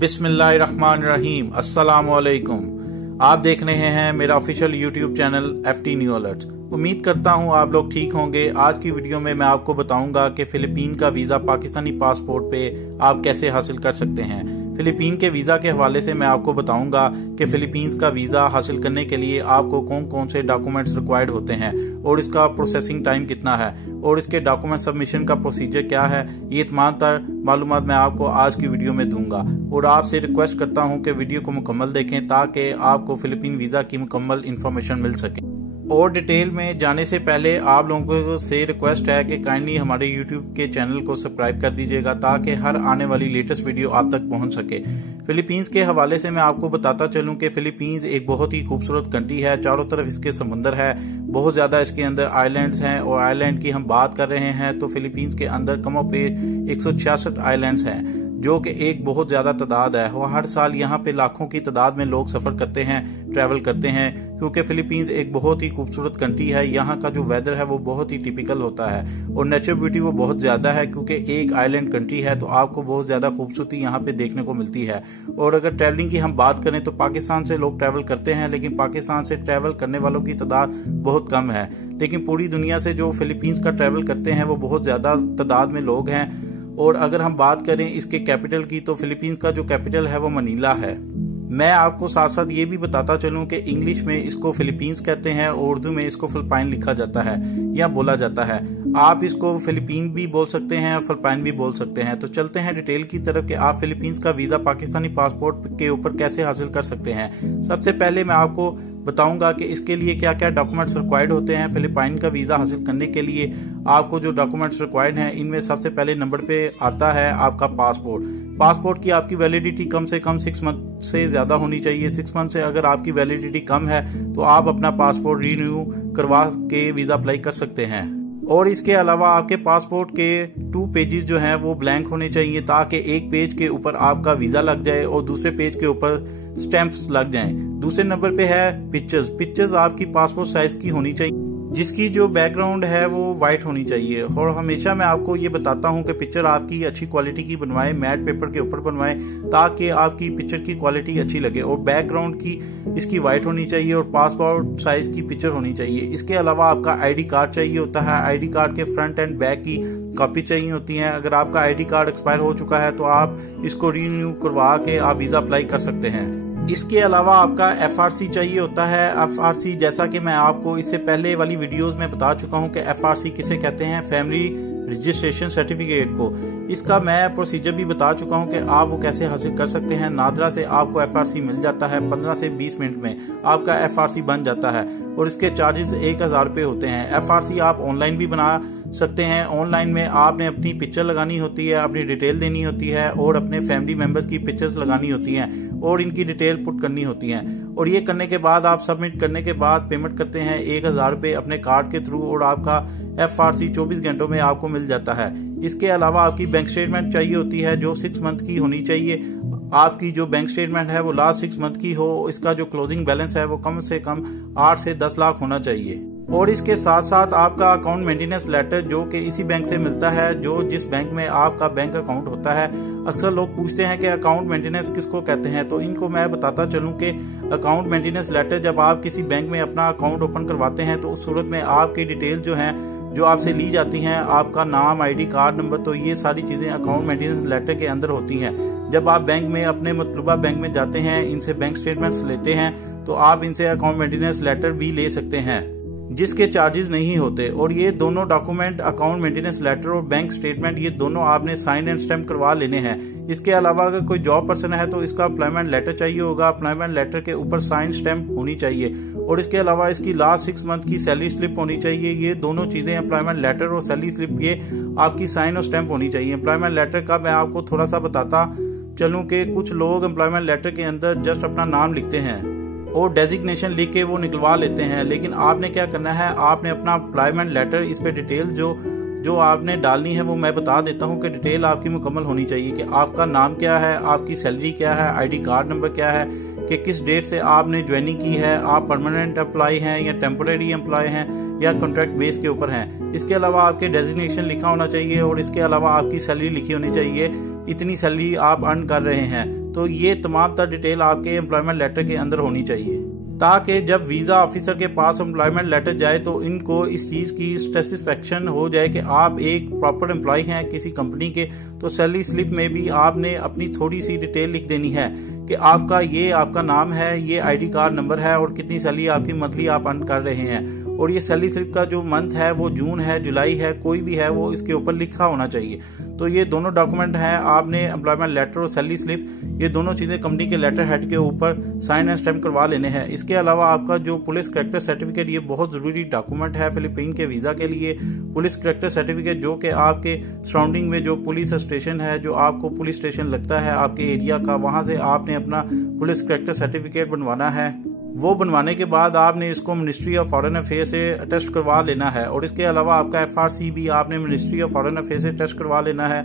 बिस्मिल्लाहिर्रहमानिर्रहीम। अस्सलामुअलैकुम। आप देख रहे हैं मेरा official YouTube channel FT new alerts. उम्मीद करता हूं आप लोग ठीक होंगे। आज की वीडियो में मैं आपको बताऊंगा कि फिलीपीन का वीज़ा पाकिस्तानी पासपोर्ट पे आप कैसे हासिल कर सकते हैं। फिलीपीन के वीज़ा के हवाले से मैं आपको बताऊंगा कि फिलीपींस का वीज़ा हासिल करने के लिए आपको कौन कौन से डॉक्यूमेंट्स रिक्वायर्ड होते हैं और इसका प्रोसेसिंग टाइम कितना है और इसके डॉक्यूमेंट सबमिशन का प्रोसीजर क्या है। ये तमाम तर मालूमात मैं आपको आज की वीडियो में दूंगा और आपसे रिक्वेस्ट करता हूं कि वीडियो को मुकम्मल देखें ताकि आपको फिलीपीन वीज़ा की मुकम्मल इन्फॉर्मेशन मिल सके। और डिटेल में जाने से पहले आप लोगों से रिक्वेस्ट है कि काइंडली हमारे यूट्यूब के चैनल को सब्सक्राइब कर दीजिएगा ताकि हर आने वाली लेटेस्ट वीडियो आप तक पहुंच सके। फिलीपींस के हवाले से मैं आपको बताता चलूं कि फिलीपींस एक बहुत ही खूबसूरत कंट्री है। चारों तरफ इसके समुंदर है, बहुत ज्यादा इसके अंदर आइलैंड्स हैं और आइलैंड की हम बात कर रहे हैं तो फिलीपींस के अंदर कमोपेश 166 आइलैंड्स हैं जो कि एक बहुत ज्यादा तादाद है। और हर साल यहाँ पे लाखों की तादाद में लोग सफर करते हैं, ट्रैवल करते हैं, क्योंकि फिलीपींस एक बहुत ही खूबसूरत कंट्री है। यहाँ का जो वेदर है वो बहुत ही टिपिकल होता है और नेचर ब्यूटी वो बहुत ज्यादा है क्योंकि एक आइलैंड कंट्री है तो आपको बहुत ज्यादा खूबसूरती यहाँ पे देखने को मिलती है। और अगर ट्रैवलिंग की हम बात करें तो पाकिस्तान से लोग ट्रैवल करते हैं, लेकिन पाकिस्तान से ट्रैवल करने वालों की तादाद बहुत कम है। लेकिन पूरी दुनिया से जो फिलीपींस का ट्रैवल करते हैं वो बहुत ज्यादा तादाद में लोग हैं। और अगर हम बात करें इसके कैपिटल की तो फिलीपींस का जो कैपिटल है वो मनीला है। मैं आपको साथ साथ ये भी बताता चलूं कि इंग्लिश में इसको फिलीपींस कहते हैं और उर्दू में इसको फिलिपाइन लिखा जाता है या बोला जाता है। आप इसको फिलीपीन भी बोल सकते हैं और फिलिपाइन भी बोल सकते हैं। तो चलते हैं डिटेल की तरफ कि आप फिलीपींस का वीजा पाकिस्तानी पासपोर्ट के ऊपर कैसे हासिल कर सकते हैं। सबसे पहले मैं आपको बताऊंगा कि इसके लिए क्या क्या डॉक्यूमेंट्स रिक्वायर्ड होते हैं। फिलिपाइन का वीजा हासिल करने के लिए आपको जो डॉक्यूमेंट्स रिक्वायर्ड हैं इनमें सबसे पहले नंबर पे आता है आपका पासपोर्ट। पासपोर्ट की आपकी वैलिडिटी कम से कम 6 मंथ से ज्यादा होनी चाहिए। 6 मंथ से अगर आपकी वैलिडिटी कम है तो आप अपना पासपोर्ट रीन्यू करवा के वीजा अप्लाई कर सकते हैं। और इसके अलावा आपके पासपोर्ट के 2 पेजेस जो हैं वो ब्लैंक होने चाहिए ताकि एक पेज के ऊपर आपका वीजा लग जाए और दूसरे पेज के ऊपर स्टैंप्स लग जाएं। दूसरे नंबर पे है पिक्चर्स आपकी पासपोर्ट साइज की होनी चाहिए जिसकी जो बैकग्राउंड है वो व्हाइट होनी चाहिए। और हमेशा मैं आपको ये बताता हूँ कि पिक्चर आपकी अच्छी क्वालिटी की बनवाएं, मैट पेपर के ऊपर बनवाएं ताकि आपकी पिक्चर की क्वालिटी अच्छी लगे। और बैकग्राउंड की इसकी व्हाइट होनी चाहिए और पासपोर्ट साइज की पिक्चर होनी चाहिए। इसके अलावा आपका ID कार्ड चाहिए होता है। ID कार्ड के फ्रंट एंड बैक की कॉपी चाहिए होती है। अगर आपका ID कार्ड एक्सपायर हो चुका है तो आप इसको रीन्यू करवा के आप वीजा अप्लाई कर सकते हैं। इसके अलावा आपका FRC चाहिए होता है। FRC जैसा कि मैं आपको इससे पहले वाली वीडियोस में बता चुका हूं कि FRC किसे कहते हैं, फैमिली रजिस्ट्रेशन सर्टिफिकेट को। इसका मैं प्रोसीजर भी बता चुका हूं कि आप वो कैसे हासिल कर सकते हैं। नादरा से आपको FRC मिल जाता है। 15 से 20 मिनट में आपका FRC बन जाता है और इसके चार्जेस 1000 रुपये होते हैं। FRC आप ऑनलाइन भी बना सकते हैं। ऑनलाइन में आपने अपनी पिक्चर लगानी होती है, अपनी डिटेल देनी होती है और अपने फैमिली मेंबर्स की पिक्चर्स लगानी होती हैं और इनकी डिटेल पुट करनी होती है। और ये करने के बाद आप सबमिट करने के बाद पेमेंट करते हैं 1000 रुपये अपने कार्ड के थ्रू और आपका FRC 24 घंटों में आपको मिल जाता है। इसके अलावा आपकी बैंक स्टेटमेंट चाहिए होती है जो 6 मंथ की होनी चाहिए। आपकी जो बैंक स्टेटमेंट है वो लास्ट 6 मंथ की हो। इसका जो क्लोजिंग बैलेंस है वो कम से कम 8 से 10 लाख होना चाहिए। और इसके साथ साथ आपका अकाउंट मेंटेनेंस लेटर जो कि इसी बैंक से मिलता है जो जिस बैंक में आपका बैंक अकाउंट होता है। अक्सर लोग पूछते हैं कि अकाउंट मेंटेनेंस किसको कहते हैं, तो इनको मैं बताता चलूं कि अकाउंट मेंटेनेंस लेटर जब आप किसी बैंक में अपना अकाउंट ओपन करवाते हैं तो उस सूरत में आपकी डिटेल जो है जो आपसे ली जाती हैं, आपका नाम, ID कार्ड नंबर, तो ये सारी चीजें अकाउंट मेंटेनेंस लेटर के अंदर होती हैं। जब आप बैंक में अपने मतलूबा बैंक में जाते हैं, इनसे बैंक स्टेटमेंट्स लेते हैं तो आप इनसे अकाउंट मेंटेनेंस लेटर भी ले सकते हैं जिसके चार्जेस नहीं होते। और ये दोनों डॉक्यूमेंट, अकाउंट मेंटेनेंस लेटर और बैंक स्टेटमेंट, ये दोनों आपने साइन एंड स्टैम्प करवा लेने हैं। इसके अलावा अगर कोई जॉब पर्सन है तो इसका एम्प्लॉयमेंट लेटर चाहिए होगा। एम्प्लॉयमेंट लेटर के ऊपर साइन स्टैम्प होनी चाहिए और इसके अलावा इसकी लास्ट 6 मंथ की सैलरी स्लिप होनी चाहिए। ये दोनों चीजें, एम्प्लॉयमेंट लेटर और सैलरी स्लिप, ये आपकी साइन और स्टैम्प होनी चाहिए। एम्प्लॉयमेंट लेटर का मैं आपको थोड़ा सा बताता चलूं कि कुछ लोग एम्प्लॉयमेंट लेटर के अंदर जस्ट अपना नाम लिखते हैं और डेजिग्नेशन लिख के वो निकलवा लेते हैं। लेकिन आपने क्या करना है, आपने अपना एम्प्लॉयमेंट लेटर, इस पे डिटेल जो आपने डालनी है वो मैं बता देता हूँ कि डिटेल आपकी मुकम्मल होनी चाहिए कि आपका नाम क्या है, आपकी सैलरी क्या है, ID कार्ड नंबर क्या है, कि किस डेट से आपने ज्वाइनिंग की है, आप परमानेंट एम्प्लॉय हैं या टेम्पोरेरी एम्प्लॉय हैं या कॉन्ट्रैक्ट बेस के ऊपर हैं। इसके अलावा आपके डेजिग्नेशन लिखा होना चाहिए और इसके अलावा आपकी सैलरी लिखी होनी चाहिए, इतनी सैलरी आप अर्न कर रहे हैं। तो ये तमाम तर डिटेल आपके एम्प्लॉयमेंट लेटर के अंदर होनी चाहिए, ताकि जब वीजा ऑफिसर के पास एम्प्लॉयमेंट लेटर जाए तो इनको इस चीज की सेटिस्फेक्शन हो जाए कि आप एक प्रॉपर एम्प्लॉय हैं किसी कंपनी के। तो सैलरी स्लिप में भी आपने अपनी थोड़ी सी डिटेल लिख देनी है कि आपका नाम है, ये आईडी कार्ड नंबर है और कितनी सैलरी आपकी मंथली आप अर्न कर रहे हैं। और ये सैलरी स्लिप का जो मंथ है वो जून है, जुलाई है, कोई भी है वो इसके ऊपर लिखा होना चाहिए। तो ये दोनों डॉक्यूमेंट हैं, आपने एम्प्लॉयमेंट लेटर और सैलरी स्लिप, ये दोनों चीजें कंपनी के लेटर हेड के ऊपर साइन एंड स्टैम्प करवा लेने हैं। इसके अलावा आपका जो पुलिस कैरेक्टर सर्टिफिकेट, ये बहुत जरूरी डॉक्यूमेंट है फिलीपीन के वीजा के लिए। पुलिस कैरेक्टर सर्टिफिकेट जो कि आपके सराउंडिंग में जो पुलिस स्टेशन है, जो आपको पुलिस स्टेशन लगता है आपके एरिया का, वहां से आपने अपना पुलिस कैरेक्टर सर्टिफिकेट बनवाना है। वो बनवाने के बाद आपने इसको मिनिस्ट्री ऑफ फॉरेन अफेयर से अटेस्ट करवा लेना है। और इसके अलावा आपका FRC भी आपने मिनिस्ट्री ऑफ फॉरेन अफेयर से अटेस्ट करवा लेना है।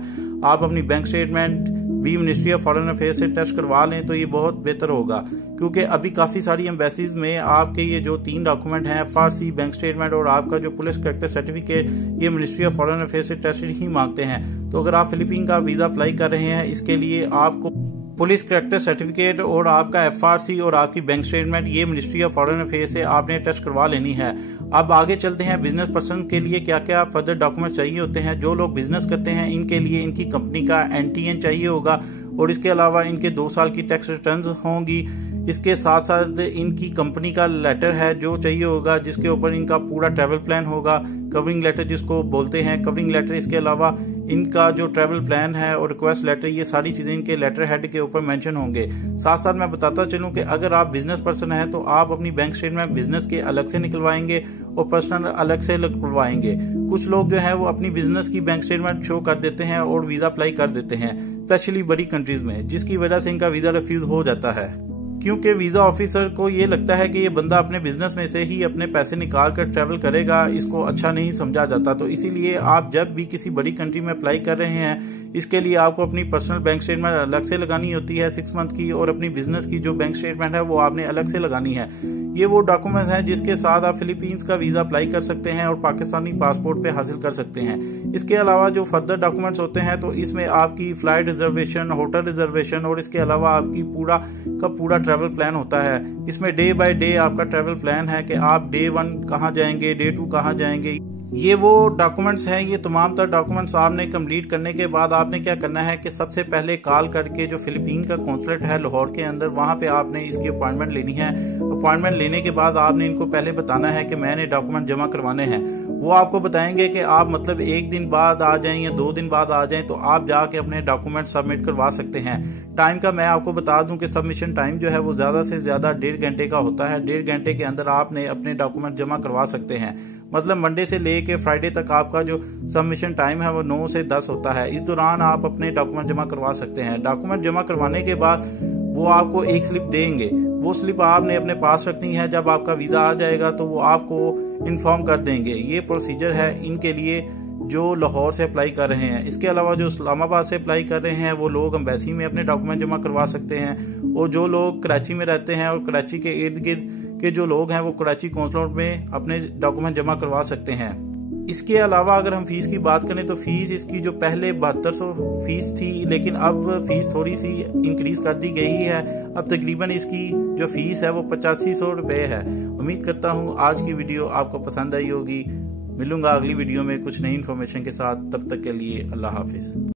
आप अपनी बैंक स्टेटमेंट भी मिनिस्ट्री ऑफ फॉरेन अफेयर से अटेस्ट करवा लें तो ये बहुत बेहतर होगा, क्योंकि अभी काफी सारी एम्बेसीज में आपके ये जो 3 डॉक्यूमेंट हैं, FRC, बैंक स्टेटमेंट और आपका जो पुलिस कैरेक्टर सर्टिफिकेट, ये मिनिस्ट्री ऑफ फॉरेन अफेयर से अटेस्टेड ही मांगते हैं। तो अगर आप फिलीपीन का वीजा अप्लाई कर रहे हैं, इसके लिए आपको पुलिस कैरेक्टर सर्टिफिकेट और आपका FRC और आपकी बैंक स्टेटमेंट, ये मिनिस्ट्री ऑफ फॉरेन अफेयर से आपने टेस्ट करवा लेनी है। अब आगे चलते हैं, बिजनेस पर्सन के लिए क्या क्या फर्दर डॉक्यूमेंट चाहिए होते हैं। जो लोग बिजनेस करते हैं इनके लिए इनकी कंपनी का NTN चाहिए होगा और इसके अलावा इनके 2 साल की टैक्स रिटर्न्स होंगी। इसके साथ साथ इनकी कंपनी का लेटर है जो चाहिए होगा, जिसके ऊपर इनका पूरा ट्रैवल प्लान होगा, कवरिंग लेटर जिसको बोलते हैं, कवरिंग लेटर। इसके अलावा इनका जो ट्रैवल प्लान है और रिक्वेस्ट लेटर, ये सारी चीजें इनके लेटर हेड के ऊपर मेंशन होंगे। साथ साथ मैं बताता चलूं कि अगर आप बिजनेस पर्सन हैं तो आप अपनी बैंक स्टेटमेंट बिजनेस के अलग से निकलवाएंगे और पर्सनल अलग से निकलवाएंगे। कुछ लोग जो है वो अपनी बिजनेस की बैंक स्टेटमेंट शो कर देते हैं और वीजा अप्लाई कर देते हैं, स्पेशली बड़ी कंट्रीज में, जिसकी वजह से इनका वीजा रिफ्यूज हो जाता है, क्योंकि वीजा ऑफिसर को ये लगता है कि ये बंदा अपने बिजनेस में से ही अपने पैसे निकाल कर ट्रैवल करेगा, इसको अच्छा नहीं समझा जाता। तो इसीलिए आप जब भी किसी बड़ी कंट्री में अप्लाई कर रहे हैं, इसके लिए आपको अपनी पर्सनल बैंक स्टेटमेंट अलग से लगानी होती है 6 मंथ की, और अपनी बिजनेस की जो बैंक स्टेटमेंट है वो आपने अलग से लगानी है। ये वो डॉक्यूमेंट्स हैं जिसके साथ आप फिलीपींस का वीजा अप्लाई कर सकते हैं और पाकिस्तानी पासपोर्ट पे हासिल कर सकते हैं। इसके अलावा जो फर्दर डॉक्यूमेंट्स होते हैं तो इसमें आपकी फ्लाइट रिजर्वेशन, होटल रिजर्वेशन और इसके अलावा आपकी पूरा ट्रैवल प्लान होता है। इसमें डे बाय डे आपका ट्रैवल प्लान है कि आप डे 1 कहाँ जाएंगे, डे 2 कहाँ जाएंगे। ये वो डॉक्यूमेंट्स हैं, ये तमाम तर डॉक्यूमेंट्स आपने कंप्लीट करने के बाद आपने क्या करना है कि सबसे पहले कॉल करके जो फिलीपीन का कॉन्सुलेट है लाहौर के अंदर, वहां पे आपने इसकी अपॉइंटमेंट लेनी है। अपॉइंटमेंट लेने के बाद आपने इनको पहले बताना है कि मैंने डॉक्यूमेंट जमा करवाने हैं। वो आपको बताएंगे कि आप मतलब 1 दिन बाद आ जाएं या 2 दिन बाद आ जाएं, तो आप जाके अपने डॉक्यूमेंट सबमिट करवा सकते हैं। टाइम का मैं आपको बता दूं कि सबमिशन टाइम जो है वो ज्यादा से ज्यादा 1.5 घंटे का होता है। 1.5 घंटे के अंदर आपने अपने डॉक्यूमेंट जमा करवा सकते हैं। मतलब मंडे से लेके फ्राइडे तक आपका जो सबमिशन टाइम है वो 9 से 10 होता है। इस दौरान आप अपने डॉक्यूमेंट जमा करवा सकते हैं। डॉक्यूमेंट जमा करवाने के बाद वो आपको एक स्लिप देंगे, वो स्लिप आपने अपने पास रखनी है। जब आपका वीजा आ जाएगा तो वो आपको इन्फॉर्म कर देंगे। ये प्रोसीजर है इनके लिए जो लाहौर से अप्लाई कर रहे हैं। इसके अलावा जो इस्लामाबाद से अप्लाई कर रहे हैं वो लोग एम्बेसी में अपने डॉक्यूमेंट जमा करवा सकते हैं, और जो लोग कराची में रहते हैं और कराची के इर्द गिर्द के जो लोग हैं वो कराची कॉन्सुलेट में अपने डॉक्यूमेंट जमा करवा सकते हैं। इसके अलावा अगर हम फीस की बात करें तो फीस इसकी जो पहले 7200 फीस थी, लेकिन अब फीस थोड़ी सी इंक्रीज कर दी गई है। अब तकरीबन इसकी जो फीस है वो 8500 रुपये है। उम्मीद करता हूँ आज की वीडियो आपको पसंद आई होगी। मिलूंगा अगली वीडियो में कुछ नई इन्फॉर्मेशन के साथ। तब तक के लिए अल्लाह हाफिज।